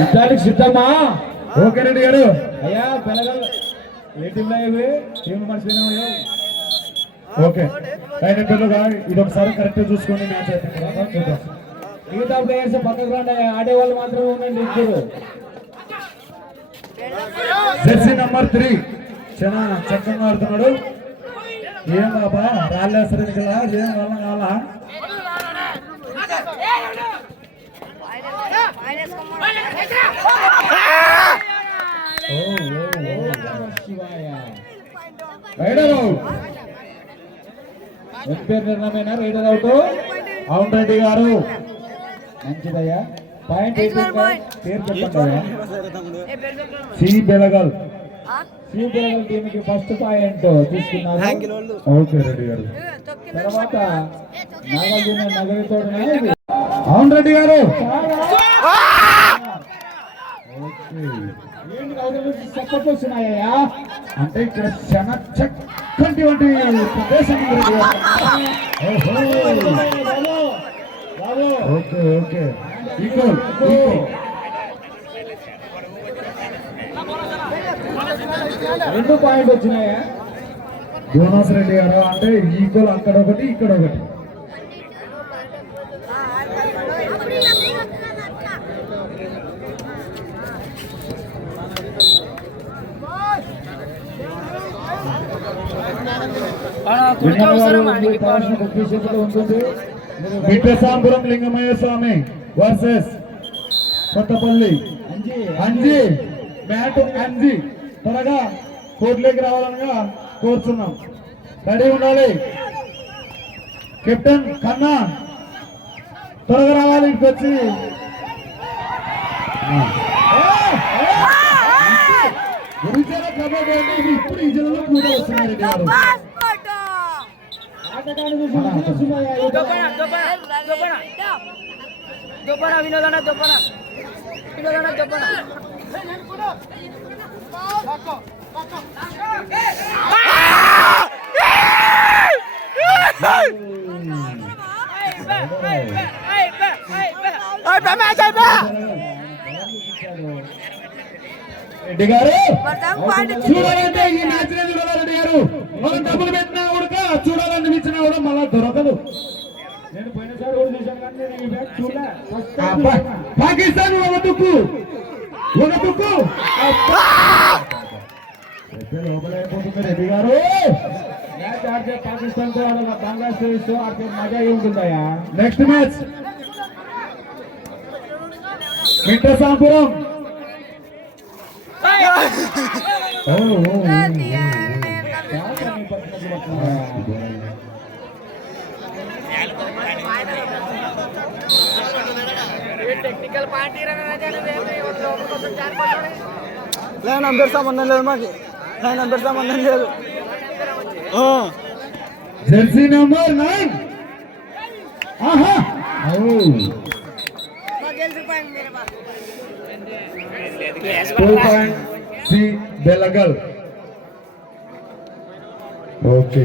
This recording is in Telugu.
యుద్ధానికి సిద్ధమా? ఓకే రెడ్డి గారు. అయ్యా బెలగల్ ఏ టీంలో ఇవి టీం మర్చిపోయినా? ఓకే ఇది ఒకసారి కరెక్ట్ చూసుకోండి. మ్యాచ్ అయిపోయింది చూద్దాం. మిగతా ప్లేయర్స్ పక్కకు రండి, ఆడేవాళ్ళు మాత్రమే ఉండండి ఇద్దరు. జెర్సీ నంబర్ 3 చాలా చక్కగా ఆడుతున్నాడు. ఏం బాబా రాళ్ళేస్తారు ఇక్కడ ఏం వల్ల కావాలా? Raider out. నిర్ణయమైన రైడర్ అవుట్. అవును రెడ్డి గారు. మంచిదయ్యా. పాయింట్ పేరు చెప్పండి. సి బెలగల్ టీంకి ఫస్ట్ పాయింట్ తీసుకున్నారు. ఓకే రెడ్డి గారు. తర్వాత నాగార్జున నగరితో అవును రెడ్డి గారు. సపోర్ట్ వస్తున్నాయా? అంటే ఇక్కడ క్షణ చక్కటి వంటి ప్రదేశం. Okay okay equal. రెండు పాయింట్ వచ్చినాయా? జోనాస్ రెడ్డి గారు. అంటే ఈక్వల్ అక్కడ ఒకటి ఇక్కడ ఒకటి. మిట్టసాంపురం లింగమయ్య స్వామి వర్సెస్ కొత్తపల్లి అంజీ. మ్యాట్ అంజీ త్వరగా కోర్టులోకి రావాలనగా కోరుతున్నాం. రెడీ ఉండాలి. కెప్టెన్ కన్నా త్వరగా రావాలి ఇంటికి వచ్చి. ఇప్పుడు ఈ జిల్లాలో కూడా వస్తున్నారు గారు. రెడ్డి గారు చూడాలంటే ఈ మ్యాచ్ చూడాలి. రెడ్డి గారు మనం డబ్బులు పెట్టినా కూడా చూడాలనిపించినా కూడా మళ్ళా దొరకదు. నేను పోయినసారి కూడా చూసాను కానీ నేను ఈ మ్యాచ్ చూడలే. పాకిస్తాన్ ఒక తుక్కు లోపలైపోతుంది. రెడ్డి గారు మ్యాచ్ ఆడితే పాకిస్తాన్ తో బంగ్లాదేశ్ తో ఆడితే మజా ఉంటుందయా. Next match Mittasampuram. Technical party number సంబంధం లేదు. మాకు నంబర్ సంబంధం లేదు. Jersey number 9. ఆహా 2 పాయింట్ సి బెలగల్. ఓకే